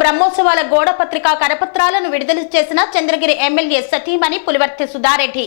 బ్రహ్మోత్సవాల గోడ పత్రిక కరపత్రాలను విడుదల చేసిన చంద్రగిరి ఎమ్మెల్యే సతీమణి పులివర్తి సుధారెడ్డి.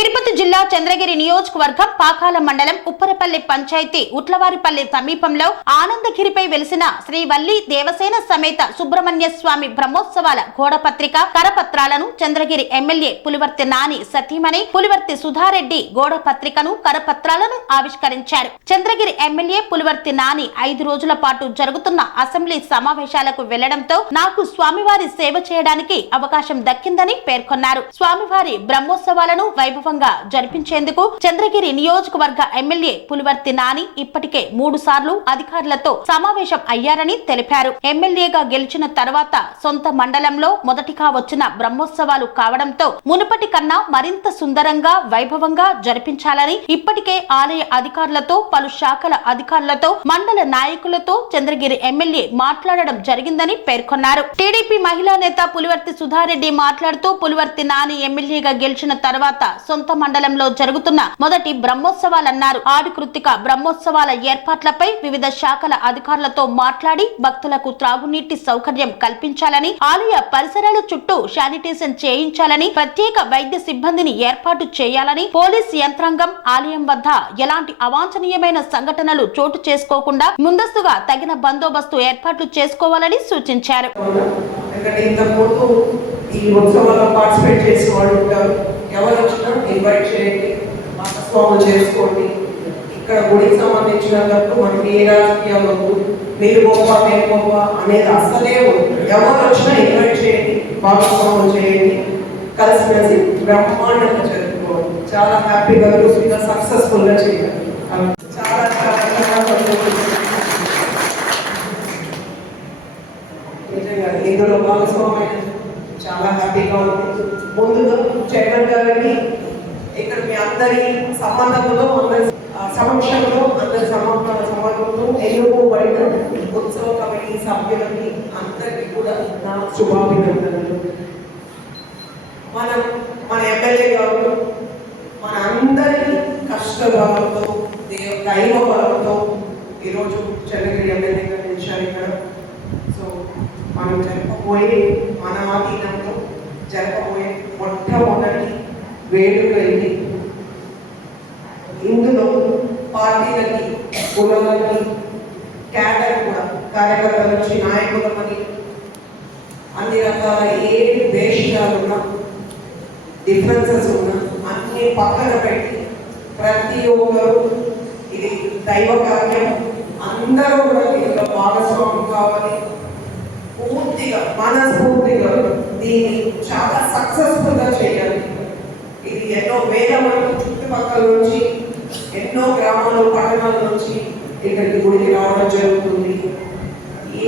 తిరుపతి జిల్లా చంద్రగిరి నియోజకవర్గం పాకాల మండలం ఉప్పరపల్లి పంచాయతీ ఉట్లవారిపల్లి సమీపంలో ఆనందగిరిపై వెలిసిన శ్రీ వల్లి దేవసేన సమేత సుబ్రహ్మణ్య స్వామి బ్రహ్మోత్సవాల గోడ పత్రిక కరపత్రాలను చంద్రగిరి ఎమ్మెల్యే పులివర్తి నాని సతీమణి పులివర్తి సుధారెడ్డి గోడ పత్రికను కరపత్రాలను ఆవిష్కరించారు. చంద్రగిరి ఎమ్మెల్యే పులివర్తి నాని 5 రోజుల పాటు జరుగుతున్న అసెంబ్లీ సమావేశాలకు వెళ్లడంతో నాకు స్వామివారి సేవ చేయడానికి అవకాశం దక్కిందని పేర్కొన్నారు. స్వామివారి బ్రహ్మోత్సవాలను వైభవంగా జరిపించేందుకు చంద్రగిరి నియోజకవర్గ ఎమ్మెల్యే పులివర్తి నాని ఇప్పటికే 3 సార్లు అధికారులతో సమావేశం అయ్యారని తెలిపారు. ఎమ్మెల్యేగా గెలిచిన తర్వాత సొంత మండలంలో మొదటిగా వచ్చిన బ్రహ్మోత్సవాలు కావడంతో మునుపటి కన్నా మరింత సుందరంగా వైభవంగా జరిపించాలని ఇప్పటికే ఆలయ అధికారులతో పలు శాఖల అధికారులతో మండల నాయకులతో చంద్రగిరి ఎమ్మెల్యే మాట్లాడడం జరిగిందని పేర్కొన్నారు. టీడీపీ మహిళా నేత పులివర్తి సుధారెడ్డి మాట్లాడుతూ పులివర్తి నాని ఎమ్మెల్యేగా గెలిచిన తర్వాత సొంత మండలంలో జరుగుతున్న మొదటి బ్రహ్మోత్సవాలన్నారు. ఆది కృత్తిక బ్రహ్మోత్సవాల ఏర్పాట్లపై వివిధ శాఖల అధికారులతో మాట్లాడి భక్తులకు త్రాగునీటి సౌకర్యం కల్పించాలని, ఆలయ పరిసరాల చుట్టూ శానిటేషన్ చేయించాలని, ప్రత్యేక వైద్య సిబ్బందిని ఏర్పాటు చేయాలని, పోలీస్ యంత్రాంగం ఆలయం వద్ద ఎలాంటి అవాంఛనీయమైన సంఘటనలు చోటు చేసుకోకుండా ముందస్తుగా తగిన బందోబస్తు ఏర్పాట్లు చేసుకోవాలని సూచించారు. ఈ ఉత్సవాల్లో పార్టిసిపేట్ చేసే వాళ్ళు ఉంటారు. ఎవరు వచ్చినా ఇన్వైట్ చేయండి, భాగస్వాములు చేసుకోండి. ఇక్కడ గుడికి సంబంధించినందుకు మనకి ఏ రాజకీయాలు వద్దు, మీరు గొప్ప మేము గొప్ప అనేది అసలే ఉంటుంది. ఎవరు వచ్చినా ఇన్వైట్ చేయండి, భాగస్వాములు చేయండి, కలిసిమెలిసి బ్రహ్మాండంగా జరుపుకోవాలి. చాలా హ్యాపీగా రుచిగా సక్సెస్ఫుల్గా చేయాలి. చాలా నిజంగా ఇందులో భాగస్వామ్యం చాలా హ్యాపీగా ఉంది. ముందుగా చైర్మన్ గారిని ఇక్కడ మీ అందరి సంబంధంలో అందరి సమక్షంలో అందరి సమర్థంతో ఎన్నుకోబడిన ఉత్సవ కమిటీ సభ్యులకి అందరికీ కూడా నా శుభాభినందనలు. మన ఎమ్మెల్యే గారు మన అందరి కష్టభావంతో దైవ బలంతో ఈరోజు చంద్రగిరి ఎమ్మెల్యేగా నిలిచారు ఇక్కడ. సో మనం జరపబోయే మన ఆధీనంలో జరపబోయే మొట్టమొదటి వేడుక ఇది. ఇందులో పార్టీలకి, కులాలకి, క్యాడర్ కూడా కార్యకర్తల నుంచి నాయకులమని అన్ని రకాల ఏ దేశాలున్నా డిఫరెన్సెస్ ఉన్నా అన్ని పక్కన పెట్టి ప్రతి ఒక్కరు ఇది దైవ కార్యం, అందరూ కూడా దీంట్లో భాగస్వామ్యం కావాలి. పూర్తిగా మనస్ఫూర్తిగా దీన్ని చాలా సక్సెస్ఫుల్గా చేయాలి. ఇది ఎన్నో వేల మంది చుట్టుపక్కల నుంచి, ఎన్నో గ్రామాలు పట్టణాల నుంచి ఇక్కడికి గుడికి రావడం జరుగుతుంది.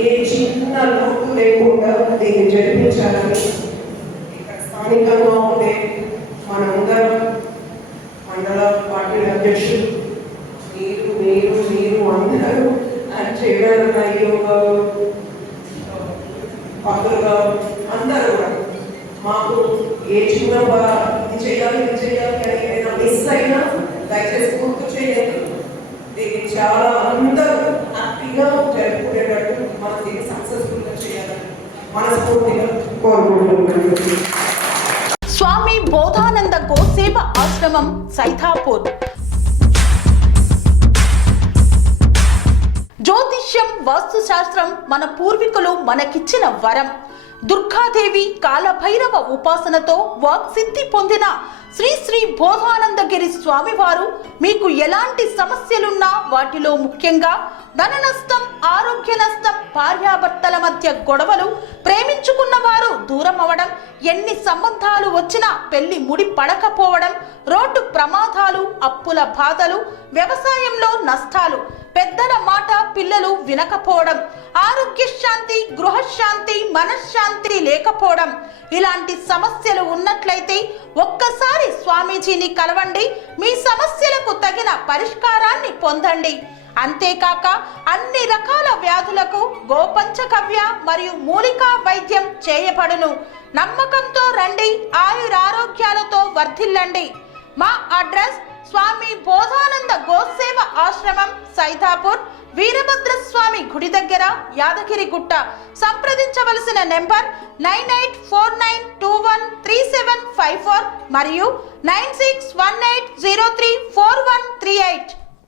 ఏ చిన్న లోటు లేకుండా దీన్ని జరిపించాలని ఇక్కడ స్థానికంగా ఉండే మనందరం మండల పార్టీ అధ్యక్షులు మీరు అందరూ చేయడానికి భక్తులుగా అందరూ కూడా మాకు ఏ చిన్న ఇది చేయాలి అని ఏదైనా మిస్ అయినా దయచేసి గుర్తు చేయండి. దీన్ని చాలా అందరూ హ్యాపీగా జరుపుకునేటట్టు మనం దీన్ని సక్సెస్ఫుల్గా చేయాలని మనస్ఫూర్తిగా కోరుకుంటున్నాను. స్వామి బోధానంద గోసేవ ఆశ్రమం సైథాపూర్. జ్యోతిష్యం, వాస్తుశాస్త్రం మన పూర్వీకులు మనకిచ్చిన వరం. దుర్గాదేవి, కాలభైరవ ఉపాసనతో వాక్సిద్ధి పొందిన శ్రీ శ్రీ బోధానందగిరి స్వామివారు మీకు ఎలాంటి సమస్యలున్నా, వాటిలో ముఖ్యంగా ధన నష్టం, ఆరోగ్య నష్టం, భార్యాభర్తల మధ్య గొడవలు, ప్రేమించుకున్న వారు దూరం అవడం, ఎన్ని సంబంధాలు వచ్చినా పెళ్లి ముడి పడకపోవడం, రోడ్డు ప్రమాదాలు, అప్పుల బాధలు, వ్యవసాయంలో నష్టాలు, పెద్దల మాట పిల్లలు వినకపోవడం, ఆరోగ్య శాంతి, గృహశాంతి, మనశ్శాంతి లేకపోవడం, ఇలాంటి సమస్యలు ఉన్నట్లయితే ఒక్కసారి స్వామీజీని కలవండి. మీ సమస్యలకు తగిన పరిష్కారాన్ని పొందండి. అంతేకాక అన్ని రకాల వ్యాధులకు గోపంచకవ్య మరియు మూలికా వైద్యం చేయబడును. నమ్మకంతో రండి, ఆయురారోగ్యాలతో వర్ధిల్లండి. మా అడ్రస్ స్వామి బోధానంద గోసేవ ఆశ్రమం, సైథాపూర్, వీరభద్రస్వామి గుడి దగ్గర, యాదగిరిగుట్ట. సంప్రదించవలసిన నెంబర్ 9849213754 మరియు 9618034138.